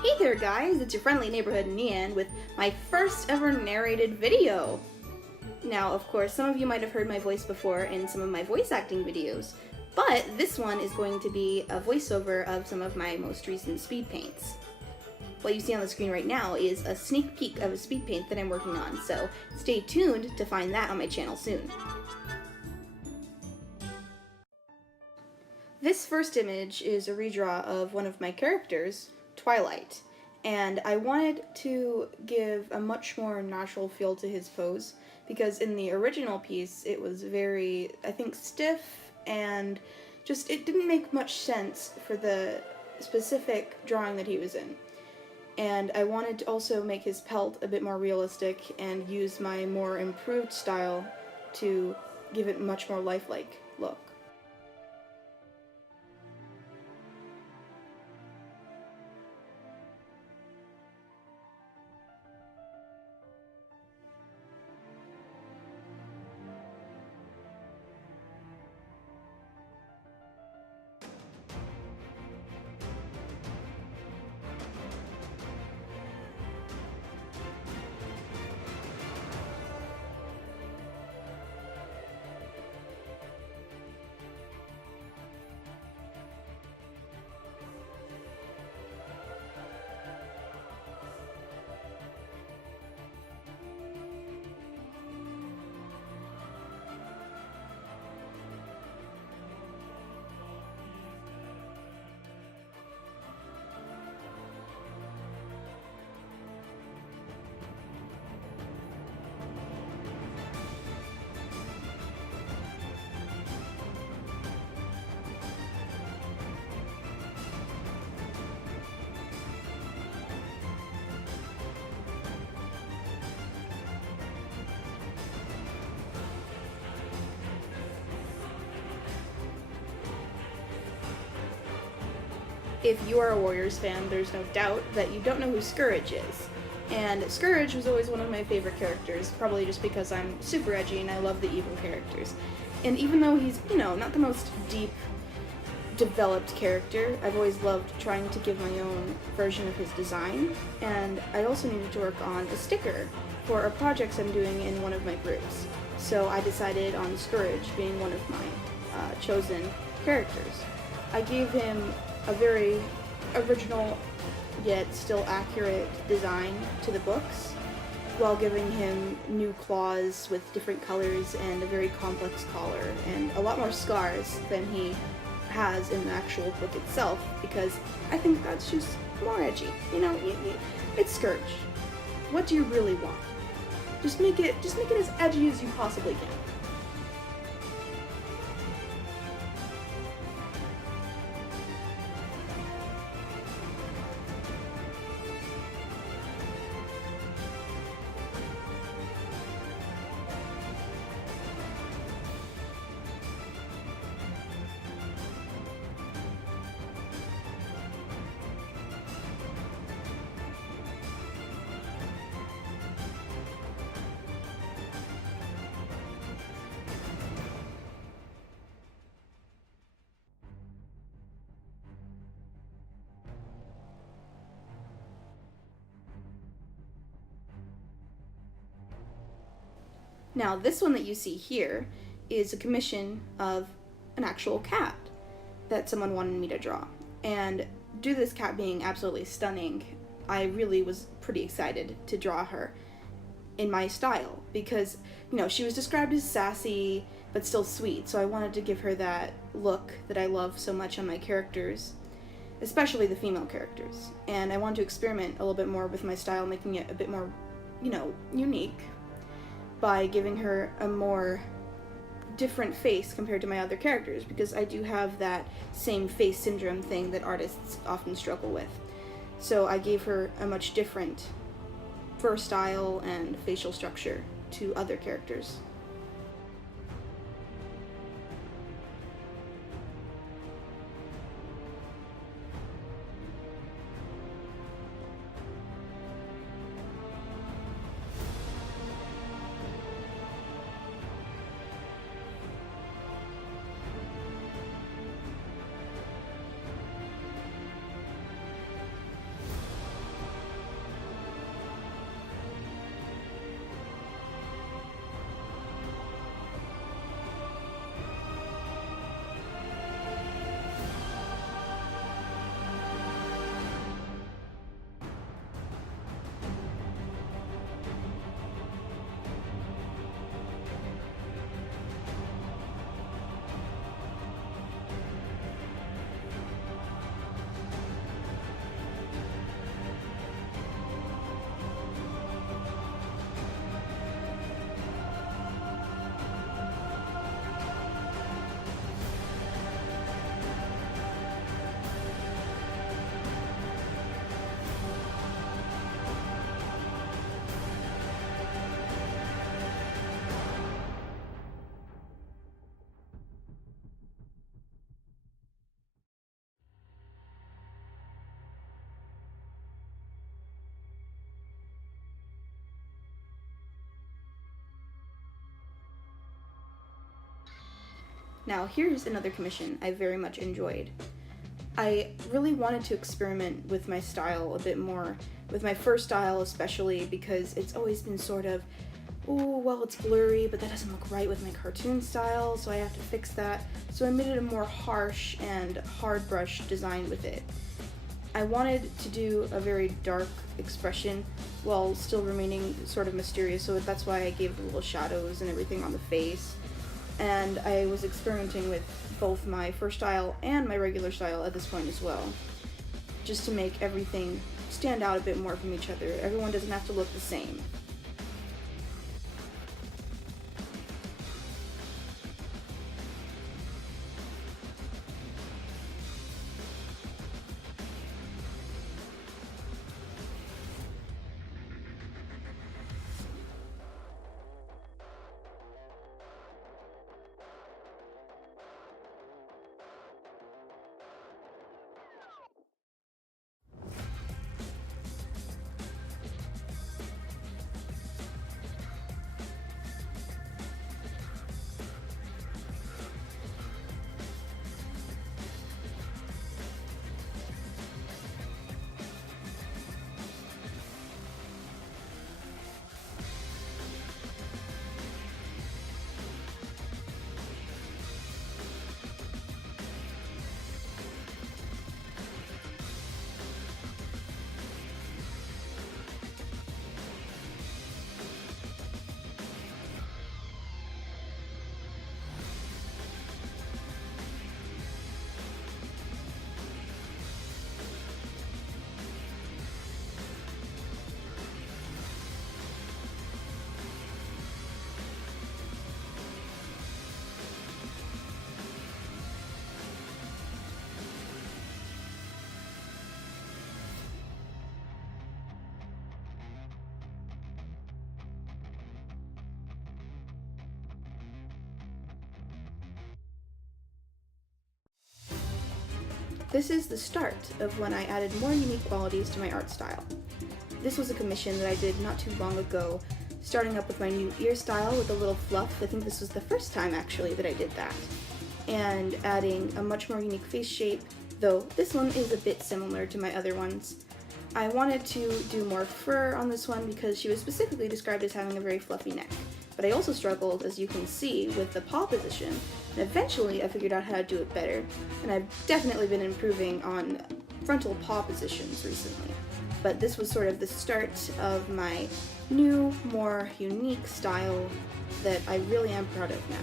Hey there guys, it's your friendly neighborhood Nyan with my first ever narrated video. Now, of course, some of you might have heard my voice before in some of my voice acting videos, but this one is going to be a voiceover of some of my most recent speed paints. What you see on the screen right now is a sneak peek of a speed paint that I'm working on, so stay tuned to find that on my channel soon. This first image is a redraw of one of my characters, Twilight, and I wanted to give a much more natural feel to his pose because in the original piece it was very, I think, stiff and just it didn't make much sense for the specific drawing that he was in. And I wanted to also make his pelt a bit more realistic and use my more improved style to give it a much more lifelike look. If you are a Warriors fan, there's no doubt that you don't know who Scourge is. And Scourge was always one of my favorite characters, probably just because I'm super edgy and I love the evil characters. And even though he's, not the most deep, developed character, I've always loved trying to give my own version of his design. And I also needed to work on a sticker for a project I'm doing in one of my groups. So I decided on Scourge being one of my chosen characters. I gave him a very original yet still accurate design to the books, while giving him new claws with different colors and a very complex collar and a lot more scars than he has in the actual book itself, because I think that's just more edgy. It's Scourge. What do you really want? Just make it as edgy as you possibly can. Now, this one that you see here is a commission of an actual cat that someone wanted me to draw. And due to this cat being absolutely stunning, I really was pretty excited to draw her in my style because, she was described as sassy but still sweet, so I wanted to give her that look that I love so much on my characters, especially the female characters. And I wanted to experiment a little bit more with my style, making it a bit more, unique, by giving her a more different face compared to my other characters, because I do have that same face syndrome thing that artists often struggle with. So I gave her a much different fur style and facial structure to other characters. Now here's another commission I very much enjoyed. I really wanted to experiment with my style a bit more, with my fur style especially, because it's always been sort of, oh, well, it's blurry, but that doesn't look right with my cartoon style, so I have to fix that. So I made it a more harsh and hard brush design with it. I wanted to do a very dark expression while still remaining sort of mysterious, so that's why I gave the little shadows and everything on the face. And I was experimenting with both my fur style and my regular style at this point as well, just to make everything stand out a bit more from each other. Everyone doesn't have to look the same. This is the start of when I added more unique qualities to my art style. This was a commission that I did not too long ago, starting up with my new ear style with a little fluff. I think this was the first time actually that I did that. And adding a much more unique face shape, though this one is a bit similar to my other ones. I wanted to do more fur on this one because she was specifically described as having a very fluffy neck. But I also struggled, as you can see, with the paw position, and eventually I figured out how to do it better, and I've definitely been improving on frontal paw positions recently. But this was sort of the start of my new, more unique style that I really am proud of now.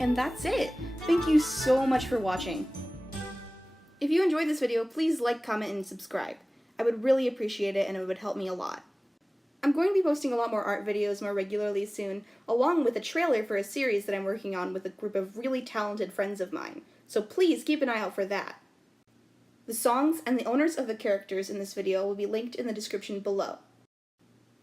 And that's it! Thank you so much for watching! If you enjoyed this video, please like, comment, and subscribe. I would really appreciate it and it would help me a lot. I'm going to be posting a lot more art videos more regularly soon, along with a trailer for a series that I'm working on with a group of really talented friends of mine, so please keep an eye out for that. The songs and the owners of the characters in this video will be linked in the description below.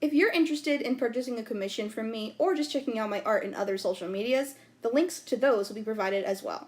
If you're interested in purchasing a commission from me or just checking out my art in other social medias, the links to those will be provided as well.